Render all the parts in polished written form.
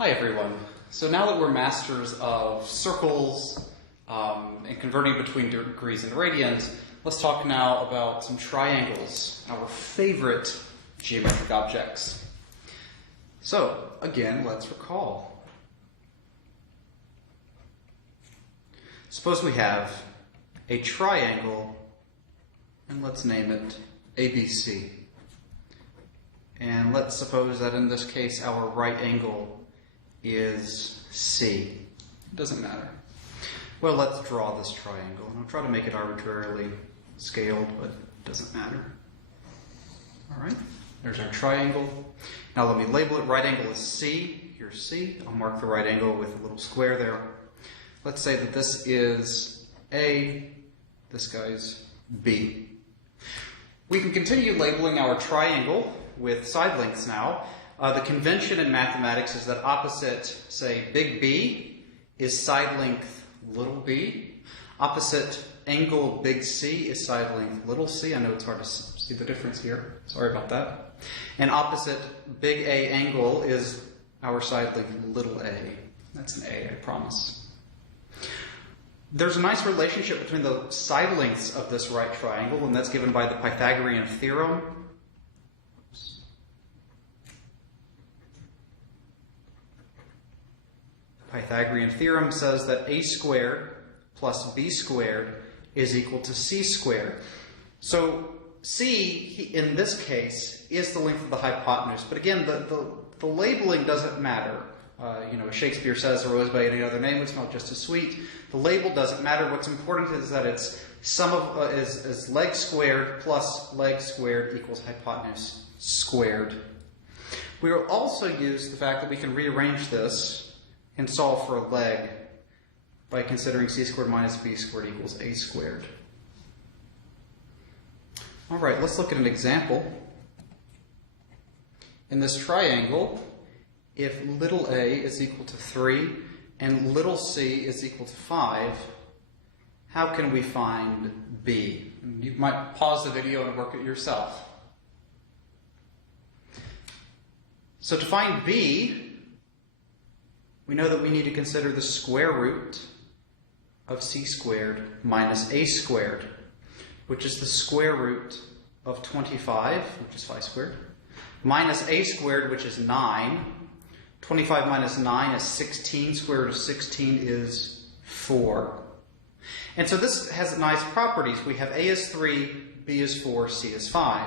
Hi everyone. So now that we're masters of circles and converting between degrees and radians, let's talk now about some triangles, our favorite geometric objects. So again, let's recall. Suppose we have a triangle, and let's name it ABC. And let's suppose that in this case our right angle is C. It doesn't matter. Well, let's draw this triangle, and I'll try to make it arbitrarily scaled, but it doesn't matter. All right, there's our triangle. Now let me label it. Right angle is C. Here's C. I'll mark the right angle with a little square there. Let's say that this is A, this guy's B. We can continue labeling our triangle with side lengths now. The convention in mathematics is that opposite, say, big B is side length little b. Opposite angle big C is side length little c. I know it's hard to see the difference here. Sorry about that. And opposite big A angle is our side length little a. That's an A, I promise. There's a nice relationship between the side lengths of this right triangle, and that's given by the Pythagorean theorem. Pythagorean theorem says that a squared plus b squared is equal to c squared. So c, in this case, is the length of the hypotenuse. But again, the labeling doesn't matter. As Shakespeare says, or rose by any other name would smell just as sweet. The label doesn't matter. What's important is that it's sum of is leg squared plus leg squared equals hypotenuse squared. We will also use the fact that we can rearrange this and solve for a leg by considering c squared minus b squared equals a squared. All right, let's look at an example. In this triangle, if little a is equal to 3 and little c is equal to 5, how can we find b? You might pause the video and work it yourself. So to find b, we know that we need to consider the square root of c squared minus a squared, which is the square root of 25, which is 5 squared, minus a squared, which is 9. 25 minus 9 is 16. Square root of 16 is 4. And so this has nice properties. We have a is 3, b is 4, c is 5.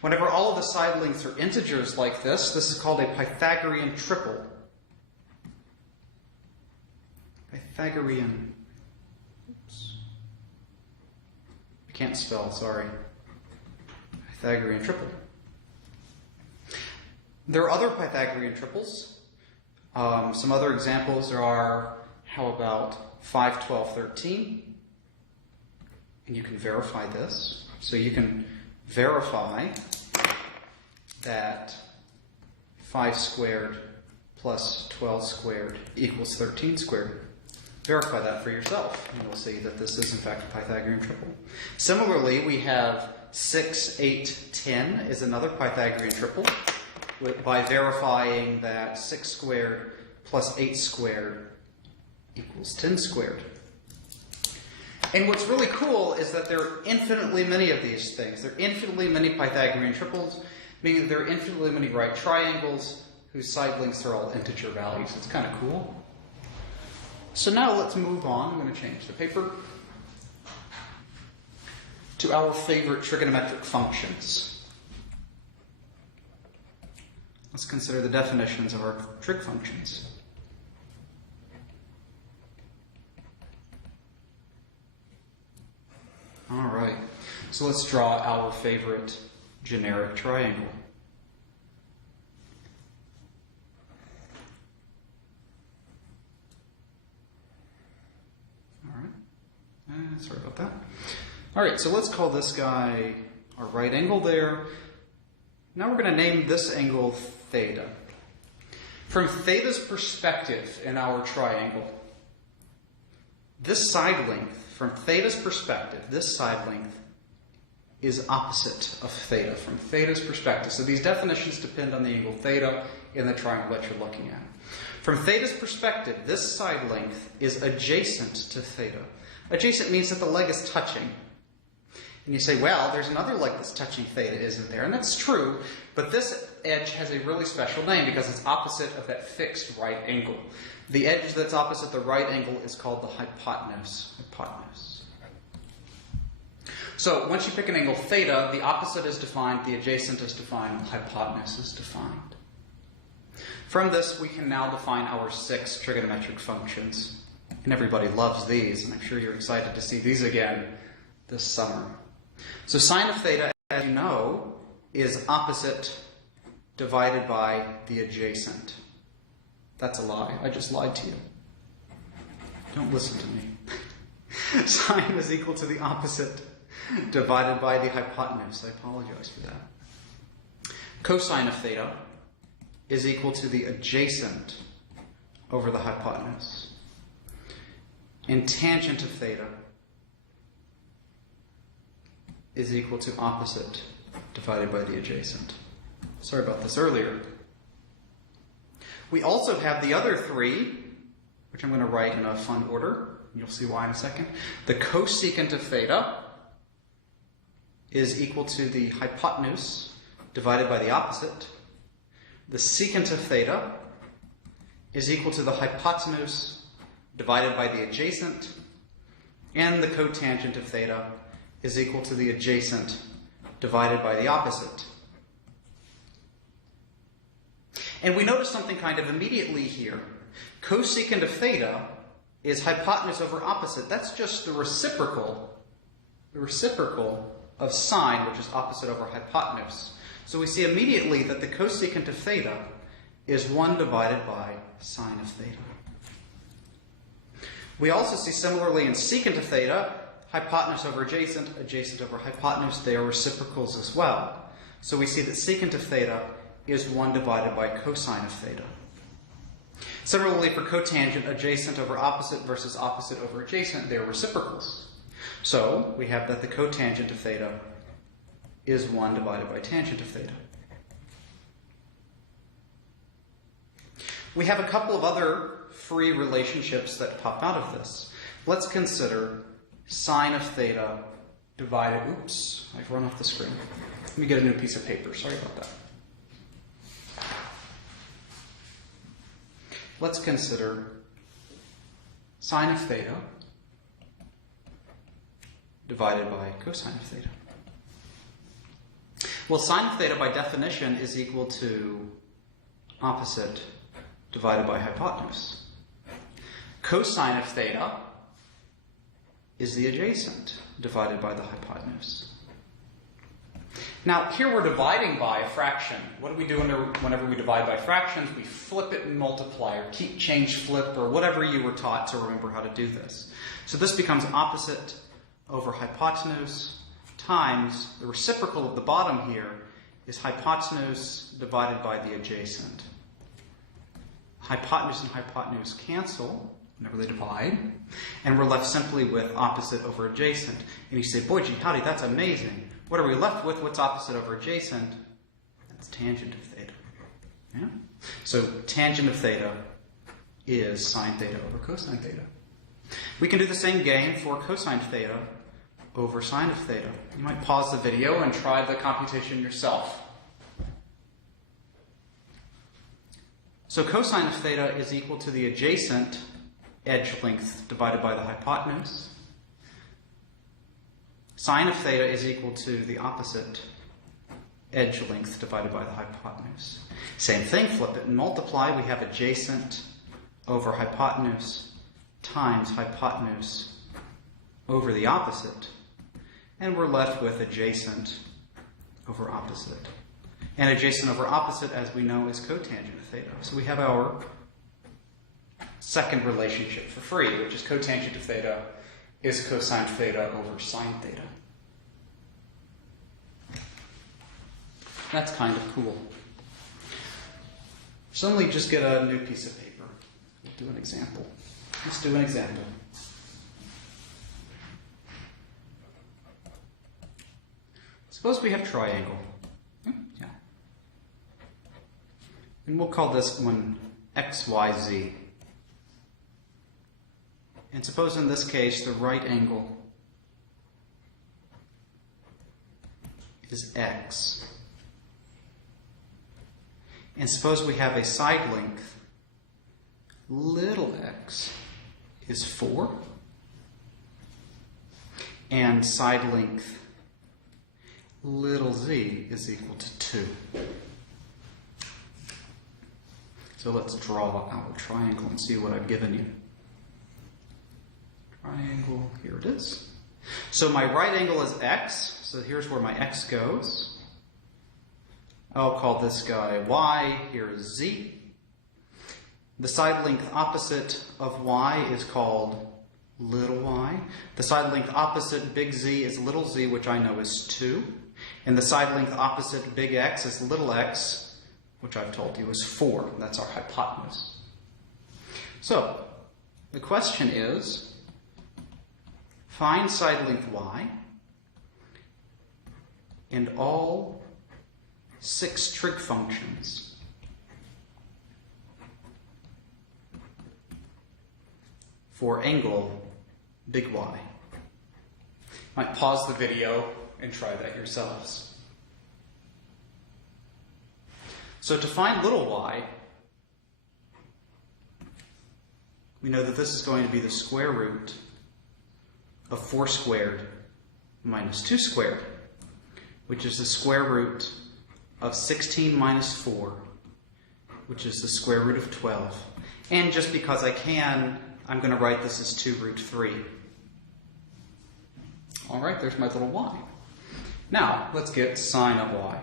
Whenever all of the side lengths are integers like this is called a Pythagorean triple. Pythagorean, I can't spell, sorry. Pythagorean triple. There are other Pythagorean triples. Some other examples are, how about 5, 12, 13? And you can verify this. So you can verify that 5 squared plus 12 squared equals 13 squared. Verify that for yourself, and you'll see that this is in fact a Pythagorean triple. Similarly, we have 6, 8, 10 is another Pythagorean triple by verifying that 6 squared plus 8 squared equals 10 squared. And what's really cool is that there are infinitely many of these things. There are infinitely many Pythagorean triples, meaning that there are infinitely many right triangles whose side lengths are all integer values. It's kind of cool. So now let's move on. I'm going to change the paper to our favorite trigonometric functions. Let's consider the definitions of our trig functions. All right, so let's draw our favorite generic triangle. Sorry about that. All right, so let's call this guy our right angle there. Now we're going to name this angle theta. From theta's perspective in our triangle, this side length, from theta's perspective, this side length is opposite of theta from theta's perspective. So these definitions depend on the angle theta in the triangle that you're looking at. From theta's perspective, this side length is adjacent to theta. Adjacent means that the leg is touching. And you say, well, there's another leg that's touching theta, isn't there? And that's true, but this edge has a really special name because it's opposite of that fixed right angle. The edge that's opposite the right angle is called the hypotenuse. So once you pick an angle theta, the opposite is defined, the adjacent is defined, the hypotenuse is defined. From this, we can now define our 6 trigonometric functions. And everybody loves these, and I'm sure you're excited to see these again this summer. So sine of theta, as you know, is opposite divided by the adjacent. That's a lie. I just lied to you. Don't listen to me. Sine is equal to the opposite divided by the hypotenuse. I apologize for that. Cosine of theta is equal to the adjacent over the hypotenuse. And tangent of theta is equal to opposite divided by the adjacent. Sorry about this earlier. We also have the other 3, which I'm going to write in a fun order. You'll see why in a second. The cosecant of theta is equal to the hypotenuse divided by the opposite. The secant of theta is equal to the hypotenuse divided by the adjacent. And the cotangent of theta is equal to the adjacent divided by the opposite. And we notice something kind of immediately here. Cosecant of theta is hypotenuse over opposite. That's just the reciprocal of sine, which is opposite over hypotenuse. So we see immediately that the cosecant of theta is 1 divided by sine of theta. We also see similarly in secant of theta, hypotenuse over adjacent, adjacent over hypotenuse, they are reciprocals as well. So we see that secant of theta is 1 divided by cosine of theta. Similarly for cotangent, adjacent over opposite versus opposite over adjacent, they are reciprocals. So we have that the cotangent of theta is 1 divided by tangent of theta. We have a couple of other free relationships that pop out of this. Let's consider sine of theta divided... Oops, I've run off the screen. Let me get a new piece of paper. Sorry about that. Let's consider sine of theta divided by cosine of theta. Well, sine of theta by definition is equal to opposite divided by hypotenuse. Cosine of theta is the adjacent divided by the hypotenuse. Now, here we're dividing by a fraction. What do we do whenever we divide by fractions? We flip it and multiply, or keep, change, flip, or whatever you were taught to remember how to do this. So this becomes opposite over hypotenuse times the reciprocal of the bottom here is hypotenuse divided by the adjacent. Hypotenuse and hypotenuse cancel whenever they divide, and we're left simply with opposite over adjacent. And you say, boy, gee, howdy, that's amazing. What are we left with? What's opposite over adjacent? That's tangent of theta. Yeah? So tangent of theta is sine theta over cosine theta. We can do the same game for cosine theta over sine of theta. You might pause the video and try the computation yourself. So cosine of theta is equal to the adjacent edge length divided by the hypotenuse. Sine of theta is equal to the opposite edge length divided by the hypotenuse. Same thing, flip it and multiply. We have adjacent over hypotenuse times hypotenuse over the opposite. And we're left with adjacent over opposite. And adjacent over opposite, as we know, is cotangent of theta. So we have our second relationship for free, which is cotangent of theta is cosine theta over sine theta. That's kind of cool. Suddenly just get a new piece of paper. We'll do an example. Let's do an example. Suppose we have triangle. Yeah. And we'll call this one XYZ. And suppose in this case the right angle is X. And suppose we have a side length, little x is 4, and side length, little z is equal to 2. So let's draw our triangle and see what I've given you. Triangle, here it is. So my right angle is x, so here's where my x goes. I'll call this guy y, here is z. The side length opposite of y is called little y. The side length opposite big Z is little z, which I know is 2. And the side length opposite big X is little x, which I've told you is 4. That's our hypotenuse. So, the question is, find side length y and all 6 trig functions for angle big Y. Might pause the video and try that yourselves. So to find little y, we know that this is going to be the square root of 4 squared minus 2 squared, which is the square root of 16 minus 4, which is the square root of 12. And just because I can, I'm going to write this as 2 root 3. All right, there's my little y. Now, let's get sine of y.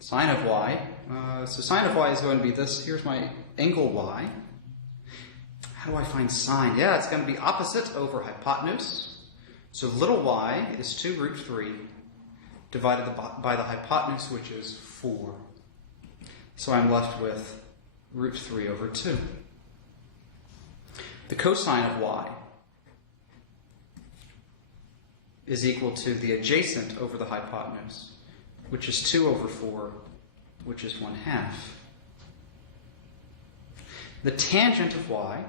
Sine of y, so sine of y is going to be this. Here's my angle y. How do I find sine? Yeah, it's going to be opposite over hypotenuse. So little y is 2 root 3 divided by the hypotenuse, which is 4. So I'm left with root 3 over 2. The cosine of y is equal to the adjacent over the hypotenuse, which is 2 over 4, which is 1/2. The tangent of y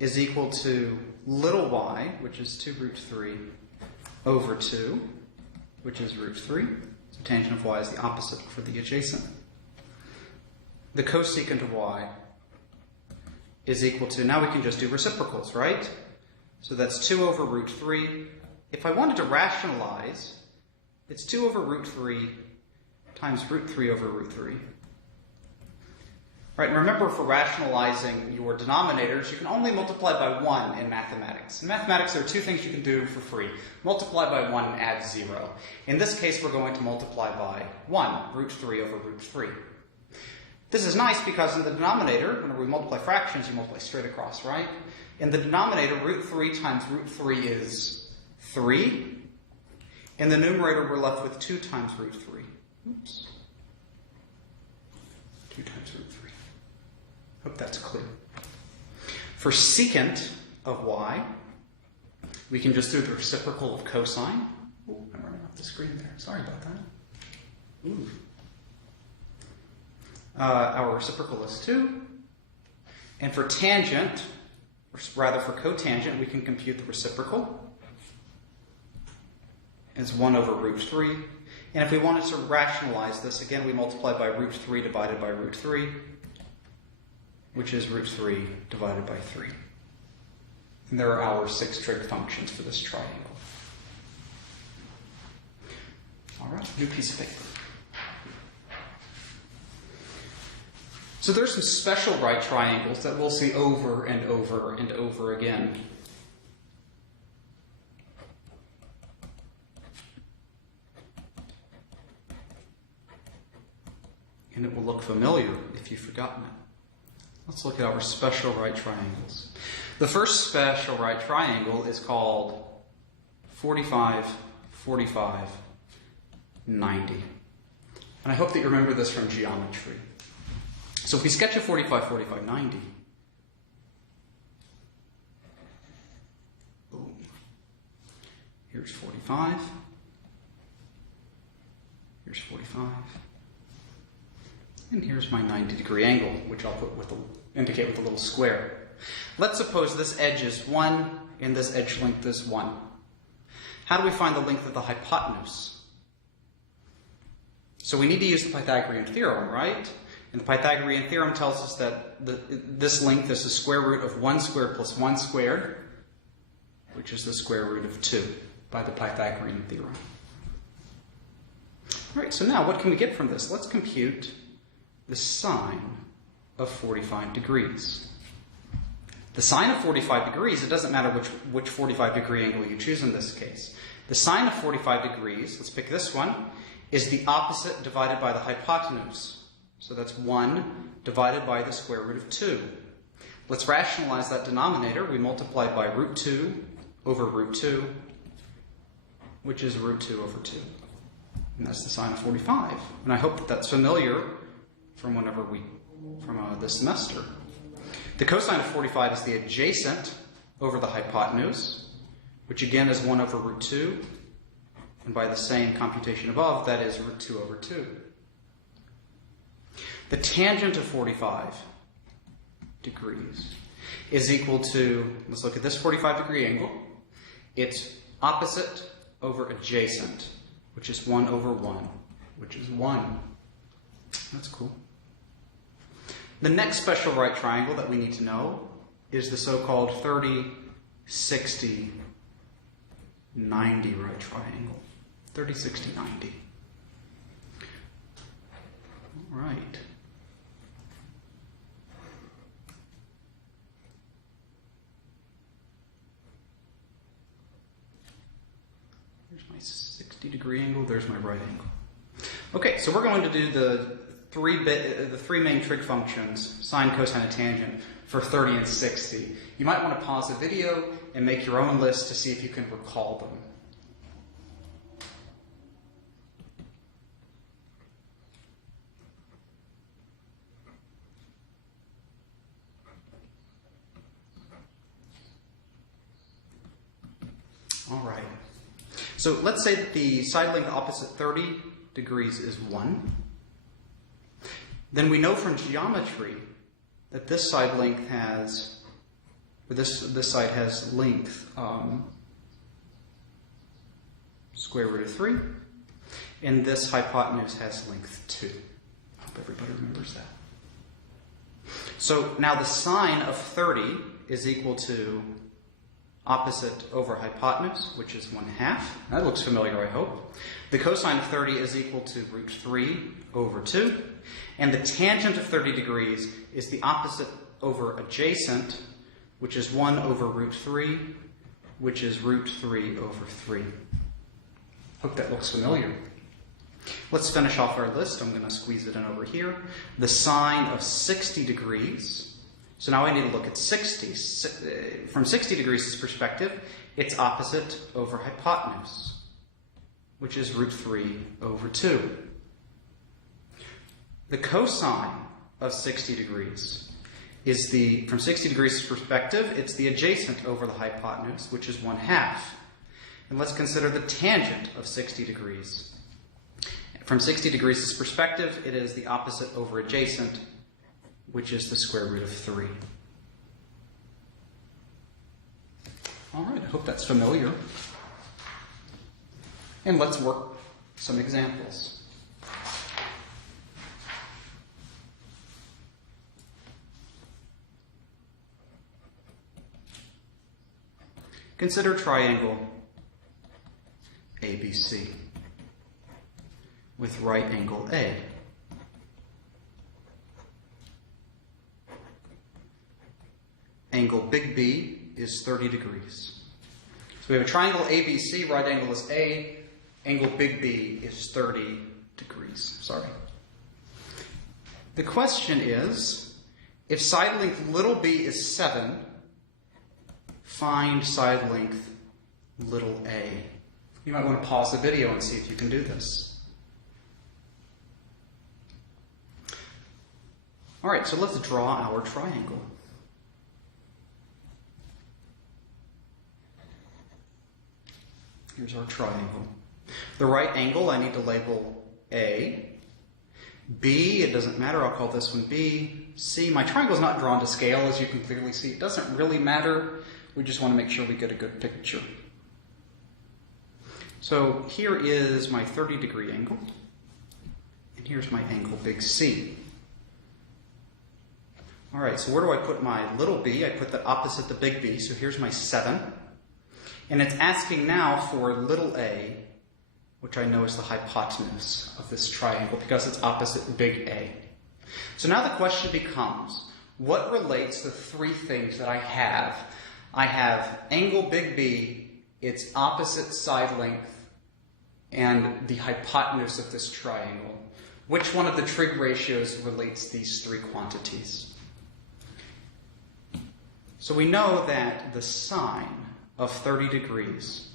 is equal to little y, which is 2 root 3, over 2, which is root 3. So tangent of y is the opposite for the adjacent. The cosecant of y is equal to, now we can just do reciprocals, right? So that's 2 over root 3. If I wanted to rationalize, it's 2 over root 3 times root 3 over root 3. Right, and remember, for rationalizing your denominators, you can only multiply by 1 in mathematics. In mathematics, there are 2 things you can do for free. Multiply by 1 and add 0. In this case, we're going to multiply by 1, root 3 over root 3. This is nice because in the denominator, whenever we multiply fractions, you multiply straight across, right? In the denominator, root 3 times root 3 is 3. In the numerator, we're left with 2 times root 3. Oops. 2 times root 3. Hope that's clear. For secant of y, we can just do the reciprocal of cosine. Oh, I'm running off the screen there. Sorry about that. Ooh. Our reciprocal is 2. And for tangent, or rather for cotangent, we can compute the reciprocal as 1 over root 3. And if we wanted to rationalize this, again, we multiply by root 3 divided by root 3, which is root 3 divided by 3. And there are our 6 trig functions for this triangle. All right, new piece of paper. So there's some special right triangles that we'll see over and over and over again. And it will look familiar if you've forgotten it. Let's look at our special right triangles. The first special right triangle is called 45, 45, 90. And I hope that you remember this from geometry. So if we sketch a 45, 45, 90, boom. Here's 45. Here's 45. And here's my 90-degree angle, which I'll indicate with a little square. Let's suppose this edge is 1 and this edge length is 1. How do we find the length of the hypotenuse? So we need to use the Pythagorean theorem, right? And the Pythagorean theorem tells us that this length is the square root of 1 squared plus 1 squared, which is the square root of 2 by the Pythagorean theorem. All right, so now what can we get from this? Let's compute the sine of 45 degrees. The sine of 45 degrees, it doesn't matter which 45-degree angle you choose in this case. The sine of 45 degrees, let's pick this one, is the opposite divided by the hypotenuse. So that's 1 divided by the square root of 2. Let's rationalize that denominator. We multiply by root 2 over root 2, which is root 2 over 2. And that's the sine of 45. And I hope that that's familiar from this semester. The cosine of 45 is the adjacent over the hypotenuse, which again is 1 over root 2. And by the same computation above, that is root 2 over 2. The tangent of 45 degrees is equal to, let's look at this 45-degree angle. It's opposite over adjacent, which is 1 over 1, which is 1. That's cool. The next special right triangle that we need to know is the so-called 30, 60, 90 right triangle. 30, 60, 90. All right. There's my 60-degree angle. There's my right angle. Okay, so we're going to do the three main trig functions, sine, cosine, and tangent, for 30 and 60. You might want to pause the video and make your own list to see if you can recall them. All right. So let's say that the side length opposite 30 degrees is 1. Then we know from geometry that this side length has, or this side has length square root of 3, and this hypotenuse has length 2. I hope everybody remembers that. So now the sine of 30 is equal to opposite over hypotenuse, which is 1/2. That looks familiar, I hope. The cosine of 30 is equal to root 3 over 2. And the tangent of 30 degrees is the opposite over adjacent, which is 1 over root 3, which is root 3 over 3. Hope that looks familiar. Let's finish off our list. I'm going to squeeze it in over here. The sine of 60 degrees. So now I need to look at 60. From 60 degrees perspective, it's opposite over hypotenuse, which is root 3 over 2. The cosine of 60 degrees is from 60 degrees perspective, it's the adjacent over the hypotenuse, which is 1/2. And let's consider the tangent of 60 degrees. From 60 degrees perspective, it is the opposite over adjacent, which is the square root of 3. All right, I hope that's familiar. And let's work some examples. Consider triangle ABC with right angle A. Angle big B is 30 degrees. So we have a triangle ABC, right angle is A, angle big B is 30 degrees. Sorry. The question is, if side length little b is 7, find side length little a. You might want to pause the video and see if you can do this. All right, so let's draw our triangle. Here's our triangle. The right angle I need to label A. B, it doesn't matter, I'll call this one B. C, my triangle is not drawn to scale, as you can clearly see. It doesn't really matter. We just want to make sure we get a good picture. So here is my 30-degree angle, and here's my angle big C. All right, so where do I put my little b? I put that opposite the big B, so here's my 7. And it's asking now for little a, which I know is the hypotenuse of this triangle because it's opposite big A. So now the question becomes, what relates the three things that I have? I have angle big B, its opposite side length, and the hypotenuse of this triangle. Which one of the trig ratios relates these three quantities? So we know that the sine of 30 degrees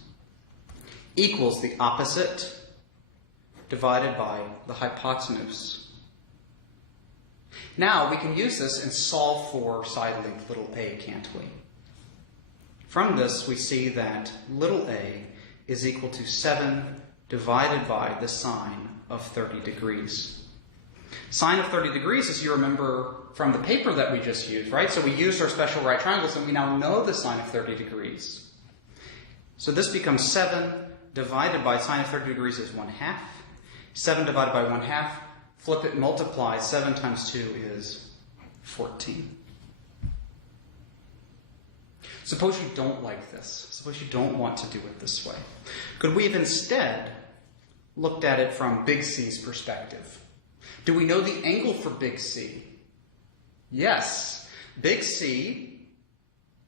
equals the opposite divided by the hypotenuse. Now we can use this and solve for side length little a, can't we? From this we see that little a is equal to 7 divided by the sine of 30 degrees. Sine of 30 degrees, as you remember from the paper that we just used, right? So we used our special right triangles and we now know the sine of 30 degrees. So this becomes 7 divided by sine of 30 degrees is 1/2. 7 divided by 1/2, flip it, multiply. 7 times 2 is 14. Suppose you don't like this. Suppose you don't want to do it this way. Could we have instead looked at it from big C's perspective? Do we know the angle for big C? Yes. Big C,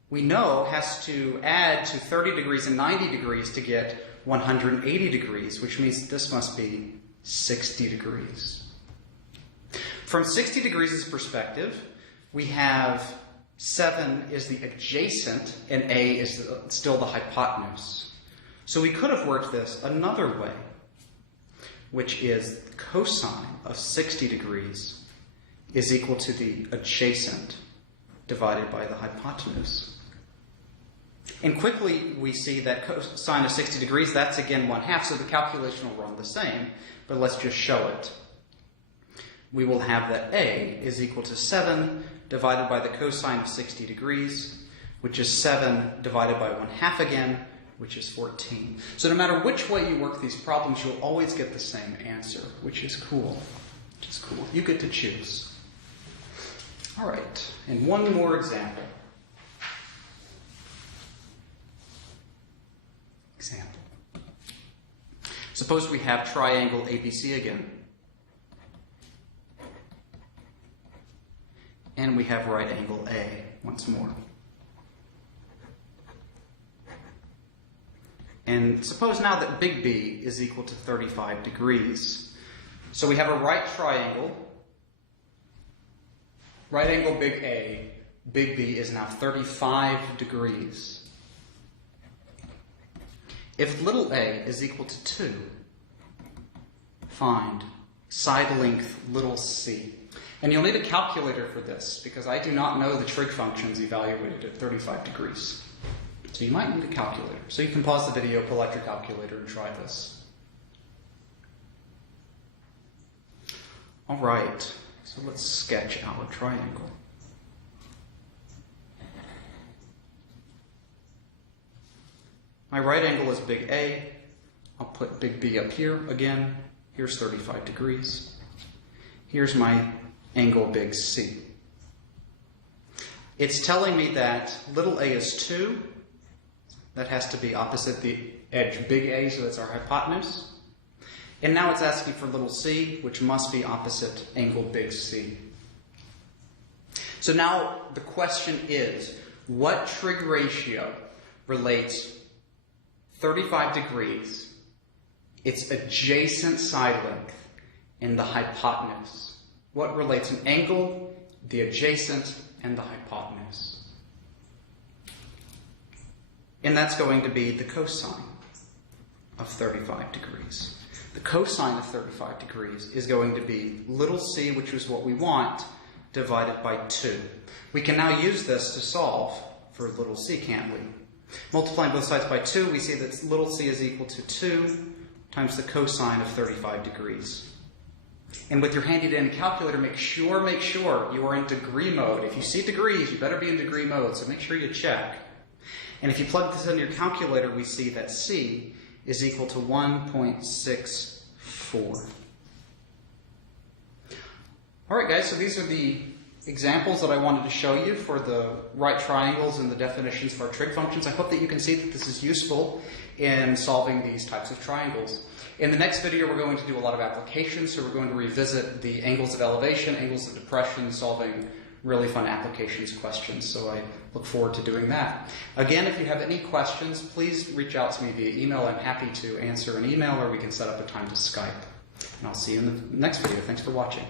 we know, has to add to 30 degrees and 90 degrees to get 180 degrees, which means this must be 60 degrees. From 60 degrees' perspective, we have 7 is the adjacent and A is still the hypotenuse. So we could have worked this another way, which is cosine of 60 degrees is equal to the adjacent divided by the hypotenuse. And quickly we see that cosine of 60 degrees, that's again 1/2, so the calculation will run the same, but let's just show it. We will have that A is equal to 7 divided by the cosine of 60 degrees, which is 7 divided by 1/2 again, which is 14. So no matter which way you work these problems, you'll always get the same answer, which is cool. Which is cool. You get to choose. All right, and one more example. Suppose we have triangle ABC again. And we have right angle A once more. And suppose now that big B is equal to 35 degrees. So we have a right triangle, right angle big A, big B is now 35 degrees. If little a is equal to 2, find side length little c. And you'll need a calculator for this, because I do not know the trig functions evaluated at 35 degrees. So you might need a calculator. So you can pause the video, pull out your calculator, and try this. All right, so let's sketch our triangle. My right angle is big A. I'll put big B up here again. Here's 35 degrees. Here's my angle big C. It's telling me that little a is 2. That has to be opposite the edge big A, so that's our hypotenuse. And now it's asking for little c, which must be opposite angle big C. So now the question is, what trig ratio relates 35 degrees, its adjacent side length, and the hypotenuse? What relates an angle, the adjacent, and the hypotenuse? And that's going to be the cosine of 35 degrees. The cosine of 35 degrees is going to be little c, which is what we want, divided by 2. We can now use this to solve for little c, can't we? Multiplying both sides by 2, we see that little c is equal to 2 times the cosine of 35 degrees. And with your handy-dandy calculator, make sure you are in degree mode. If you see degrees, you better be in degree mode, so make sure you check. And if you plug this into your calculator, we see that c is equal to 1.64. All right, guys, so these are the examples that I wanted to show you for the right triangles and the definitions for our trig functions. I hope that you can see that this is useful in solving these types of triangles. In the next video, we're going to do a lot of applications, so we're going to revisit the angles of elevation, angles of depression, solving really fun applications questions. So I look forward to doing that. Again, if you have any questions, please reach out to me via email. I'm happy to answer an email, or we can set up a time to Skype. And I'll see you in the next video. Thanks for watching.